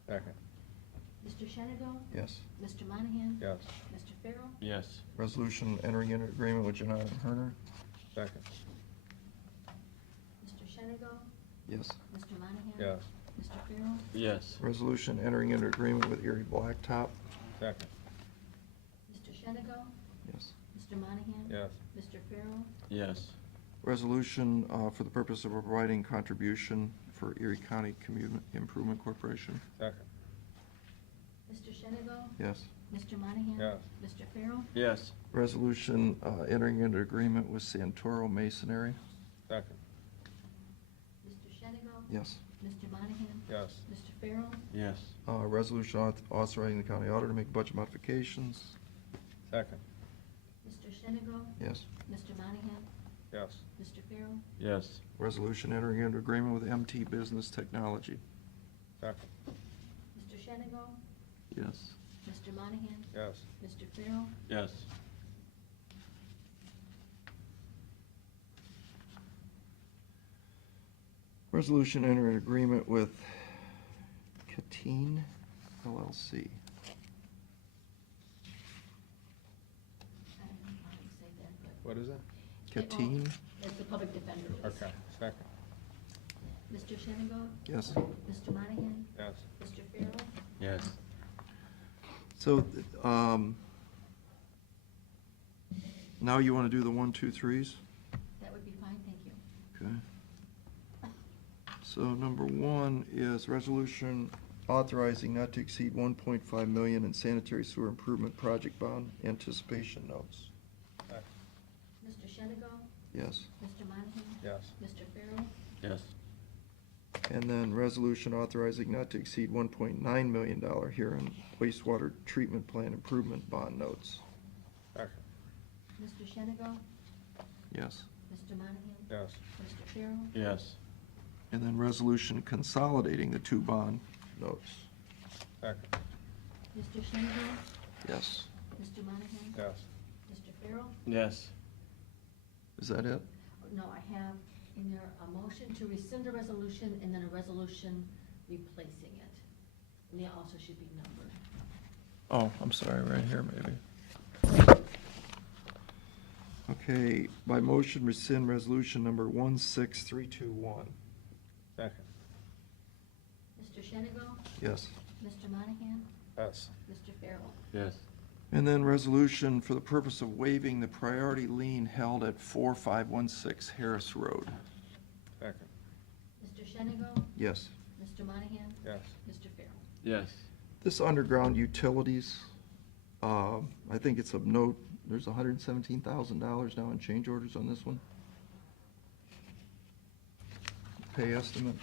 Second, Mr. Shenango? Yes. Mr. Monahan? yes. Mr. Farrell? Yes. Resolution entering into agreement with Janine Herner? Second, Mr. Shenango? Yes. Mr. Monahan? yes. Mr. Farrell? Yes. Resolution entering into agreement with Erie Blacktop? Second, Mr. Shenango? Yes. Mr. Monahan? yes. Mr. Farrell? Yes. Resolution for the purpose of providing contribution for Erie County Community Improvement Corporation? Second, Mr. Shenango? Yes. Mr. Monahan? yes. Mr. Farrell? Yes. Resolution entering into agreement with Santoro Masonry? Second, Mr. Shenango? Yes. Mr. Monahan? yes. Mr. Farrell? Yes. Resolution authorizing the county auditor to make budget modifications? Second, Mr. Shenango? Yes. Mr. Monahan? yes. Mr. Farrell? Yes. Resolution entering into agreement with MT Business Technology? Second, Mr. Shenango? Yes. Mr. Monahan? yes. Mr. Farrell? Yes. Resolution entering agreement with Catene LLC? I don't know how to say that, but What is it? Catene? it's the public defender. is. Okay, second, Mr. Shenango? Yes. Mr. Monahan? yes. Mr. Farrell? Yes. So, now you want to do the 1, 2, 3s? That would be fine, thank you. Okay. So number 1 is resolution authorizing not to exceed 1.5 million in sanitary sewer improvement project bond anticipation notes. Mr. Shenango? Yes. Mr. Monahan? Yes. Mr. Farrell? Yes. And then resolution authorizing not to exceed $1.9 million Huron wastewater treatment plant improvement bond notes. Second, Mr. Shenango? Yes. Mr. Monahan? yes. Mr. Farrell? Yes. And then resolution consolidating the 2 bond notes. Second, Mr. Shenango? Yes. Mr. Monahan? yes. Mr. Farrell? Yes. Is that it? No, I have in there a motion to rescind a resolution and then a resolution replacing it. And they also should be numbered. Oh, I'm sorry, right here maybe. Okay, by motion rescind resolution number 16321. Second, Mr. Shenango? Yes. Mr. Monahan? yes. Mr. Farrell? Yes. And then resolution for the purpose of waiving the priority lien held at 4516 Harris Road. Second. Mr. Shenango? Yes. Mr. Monahan? Yes. Mr. Farrell? Yes. This underground utilities, I think it's of note, there's $117,000 now in change orders on this one. Pay estimate.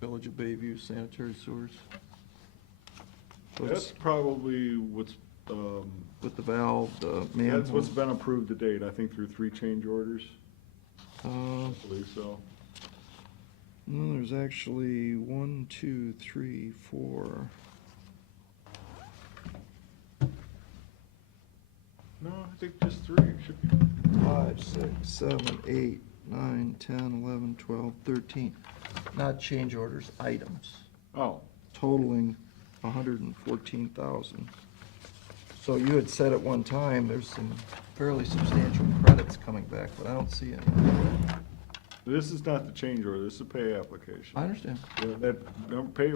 Village of Bayview sanitary sewers. So That's it's probably what's, with the valve, the that's what's manhole. been approved to date, I think through 3 change orders, I believe so. No, there's actually 1, 2, 3, 4. No, I think just 3, it should be. 5, 6, 7, 8, 9, 10, 11, 12, 13. Not change orders, items Oh, totaling 114,000. So you had said at one time, there's some fairly substantial credits coming back, but I don't see any. this is not the change order, this is a pay application. I understand. Yeah, that pay,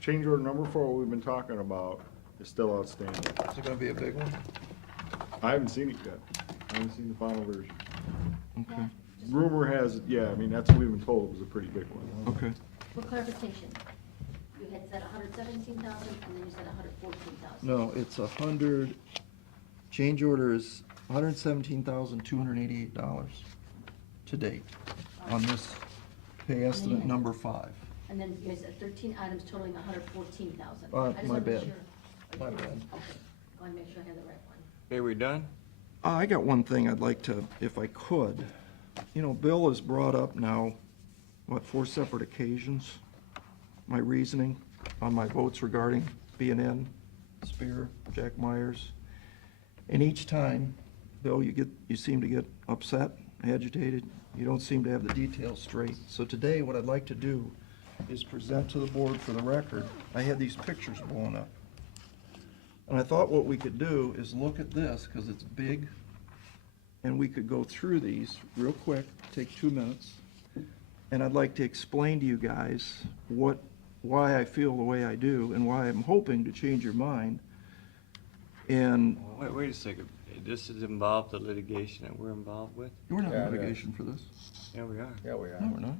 change order number 4 we've been talking about is still outstanding. Is it gonna be a big one? I haven't seen it yet. I haven't seen the final version. Okay, Rumor has it, yeah, I mean, that's what we've been told, it was a pretty big one. okay. For clarification, you had said 117,000 and then you said 114,000. No, it's 100, change order is $117,288 to date on this pay estimate number 5. And then you said 13 items totaling 114,000. My bad. My bad. Okay, I want to make sure I have the right one. Okay, we done? I got one thing I'd like to, if I could. You know, Bill has brought up now, 4 separate occasions, my reasoning on my votes regarding B&N, Spear, Jack Myers. And each time, Bill, you seem to get upset, agitated. You don't seem to have the details straight. So today, what I'd like to do is present to the board for the record. I had these pictures blown up. And I thought what we could do is look at this, because it's big, and we could go through these real quick, take 2 minutes. And I'd like to explain to you guys why I feel the way I do, and why I'm hoping to change your mind. And Wait a second. This is involved the litigation that we're involved with? we're not Yeah, in yeah. litigation for this. Yeah, we are. Yeah, we are. No, we're not.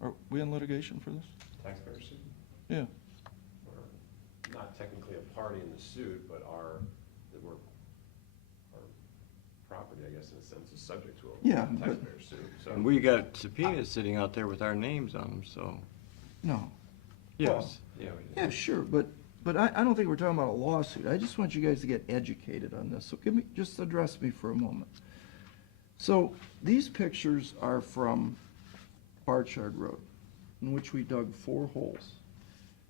Are we in litigation for this? Taxpayer suit, Yeah. or not technically a party in the suit, but our property, I guess, in a sense, is subject to a Yeah, but- taxpayer suit, so. And we got subpoenas sitting out there with our names on them, so, No. yes. Yeah, we did. Yeah, sure, but I don't think we're talking about a lawsuit. I just want you guys to get educated on this. So just address me for a moment. So these pictures are from Barchard Road, in which we dug 4 holes.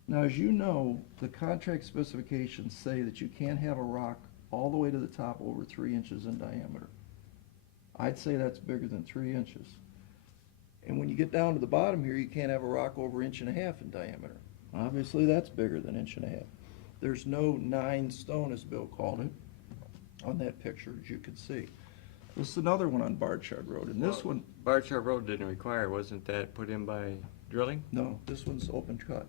Now, as you know, the contract specifications say that you can't have a rock all the way to the top over 3 inches in diameter. I'd say that's bigger than 3 inches. And when you get down to the bottom here, you can't have a rock over 1.5 inches in diameter. Obviously, that's bigger than 1.5 inches. There's no 9 stone, as Bill called it, on that picture, as you can see. This is another one on Barchard Road, and this one, Barchard Road didn't require, wasn't that put in by drilling? no, this one's open cut.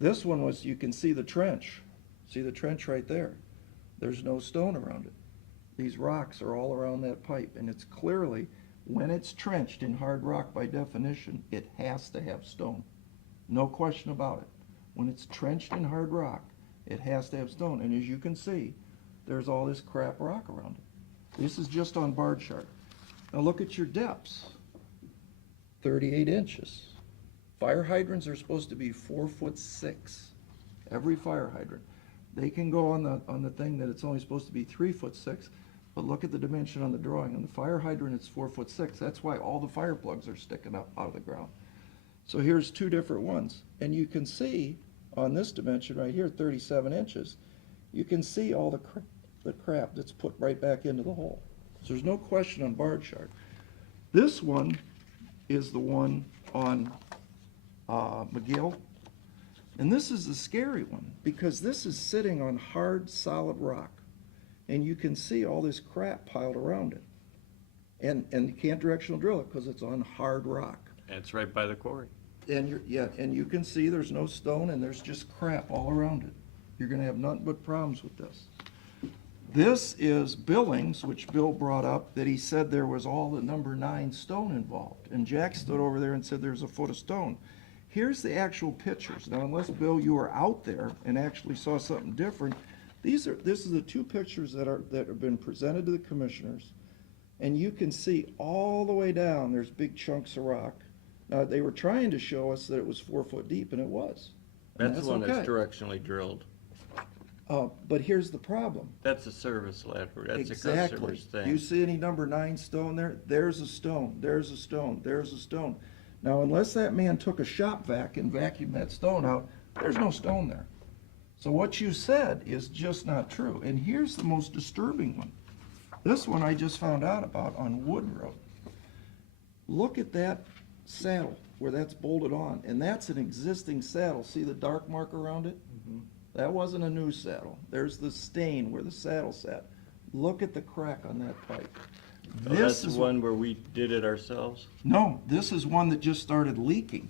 This one was, you can see the trench. See the trench right there? There's no stone around it. These rocks are all around that pipe, and it's clearly, when it's trenched in hard rock by definition, it has to have stone. No question about it. When it's trenched in hard rock, it has to have stone, and as you can see, there's all this crap rock around it. This is just on Barchard. Now look at your depths. 38 inches. Fire hydrants are supposed to be 4'6". Every fire hydrant. They can go on the thing that it's only supposed to be 3'6", but look at the dimension on the drawing. On the fire hydrant, it's 4'6". That's why all the fire plugs are sticking up out of the ground. So here's 2 different ones. And you can see on this dimension right here, 37 inches, you can see all the crap that's put right back into the hole. So there's no question on Barchard. This one is the one on McGill. And this is the scary one, because this is sitting on hard, solid rock. And you can see all this crap piled around it. And you can't directional drill it because it's on hard rock. It's right by the quarry. And and you can see there's no stone and there's just crap all around it. You're gonna have nothing but problems with this. This is Billings, which Bill brought up, that he said there was all the number 9 stone involved. And Jack stood over there and said there's a foot of stone. Here's the actual pictures. Now, unless, Bill, you were out there and actually saw something different, this is the 2 pictures that have been presented to the commissioners. And you can see all the way down, there's big chunks of rock. Now, they were trying to show us that it was 4 foot deep, and it was. And That's the one that's okay. directionally drilled. But here's the problem. That's a service ladder, that's a Exactly. customer's thing. You see any number 9 stone there? There's a stone, there's a stone, there's a stone. Now, unless that man took a shop vac and vacuumed that stone out, there's no stone there. So what you said is just not true. And here's the most disturbing one. This one I just found out about on Wood Road. Look at that saddle where that's bolted on, and that's an existing saddle. See the dark mark around it? That wasn't a new saddle. There's the stain where the saddle sat. Look at the crack on that pipe. Oh, that's the one where we did it ourselves? No, this is one that just started leaking.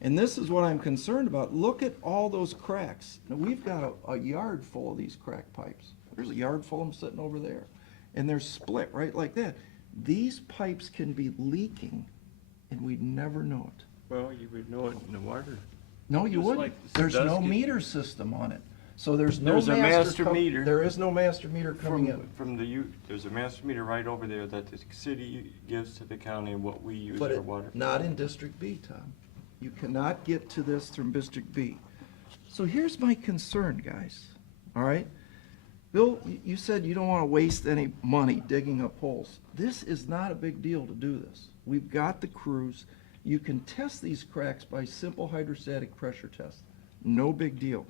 And this is what I'm concerned about. Look at all those cracks. Now, we've got a yard full of these crack pipes. There's a yard full of them sitting over there. And they're split right like that. These pipes can be leaking, and we'd never know it. Well, you would know it in the water. No, you Just wouldn't. like There's no Sandusky. meter system on it. So there's no There's a master com- meter. There is no master meter coming in. There's a master meter right over there that the city gives to the county and what we use But for water. not in District B, Tom. You cannot get to this from District B. So here's my concern, guys, all right? Bill, you said you don't want to waste any money digging up holes. This is not a big deal to do this. We've got the crews. You can test these cracks by simple hydrostatic pressure test. No big deal.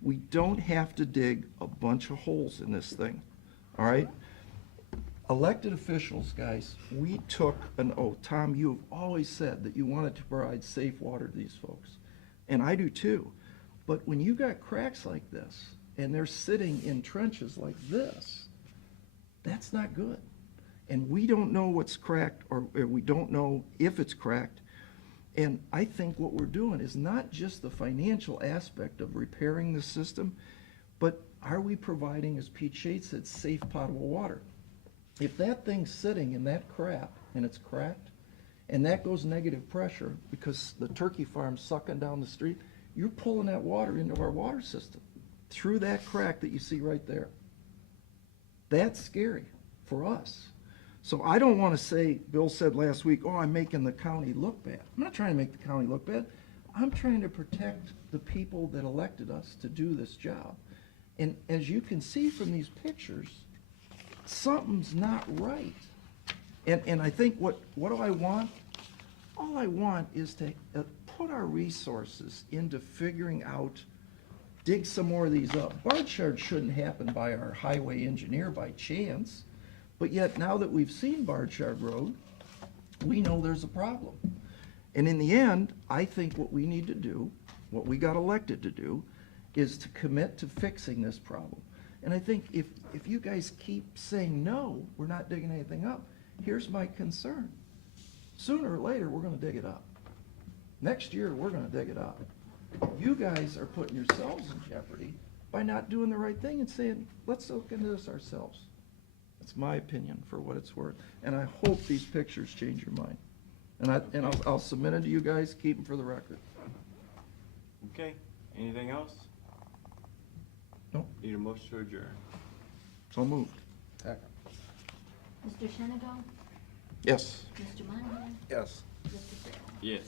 We don't have to dig a bunch of holes in this thing, all right? Elected officials, guys, we took an oath. Tom, you have always said that you wanted to provide safe water to these folks, and I do too. But when you got cracks like this, and they're sitting in trenches like this, that's not good. And we don't know what's cracked, or we don't know if it's cracked. And I think what we're doing is not just the financial aspect of repairing the system, but are we providing, as Pete Shade said, safe potable water? If that thing's sitting in that crap and it's cracked, and that goes negative pressure because the turkey farm's sucking down the street, you're pulling that water into our water system through that crack that you see right there. That's scary for us. So I don't want to say, Bill said last week, oh, I'm making the county look bad. I'm not trying to make the county look bad. I'm trying to protect the people that elected us to do this job. And as you can see from these pictures, something's not right. And I think what do I want? All I want is to put our resources into figuring out, dig some more of these up. Barchard shouldn't happen by our highway engineer by chance, but yet now that we've seen Barchard Road, we know there's a problem. And in the end, I think what we need to do, what we got elected to do, is to commit to fixing this problem. And I think if you guys keep saying, no, we're not digging anything up, here's my concern. Sooner or later, we're gonna dig it up. Next year, we're gonna dig it up. You guys are putting yourselves in jeopardy by not doing the right thing and saying, let's look into this ourselves. That's my opinion for what it's worth. And I hope these pictures change your mind. And I'll submit it to you guys, keep them for the record. Okay, anything else? No. Need a motion to adjourn. So moved. Mr. Shenango? Yes. Mr. Monahan? Yes. Mr. Farrell? Yes.